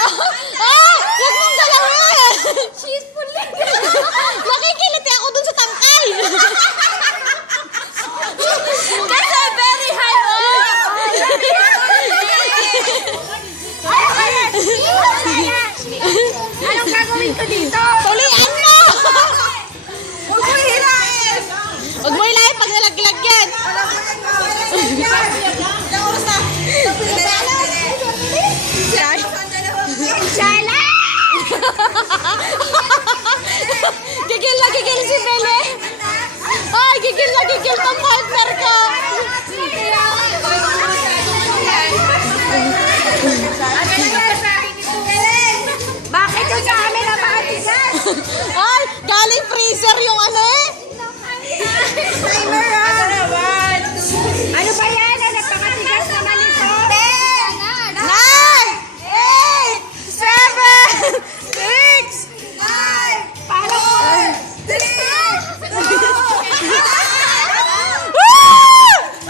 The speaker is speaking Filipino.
Huwag mong galawin! She's pulling. Nakikiliti ako dun sa tangkay. That's a very high Anong gagawin ko dito? Tulian mo! Huwag mo hilahin! Huwag mo ilahin pag nalaglag-lagyan. Ilang oras na? Shala! Gigil na gigil si Bele. Ay, gigil na gigil tong partner ko. Bakit yung sa amin ang makatigas? Ay, galing freezer yung ano eh.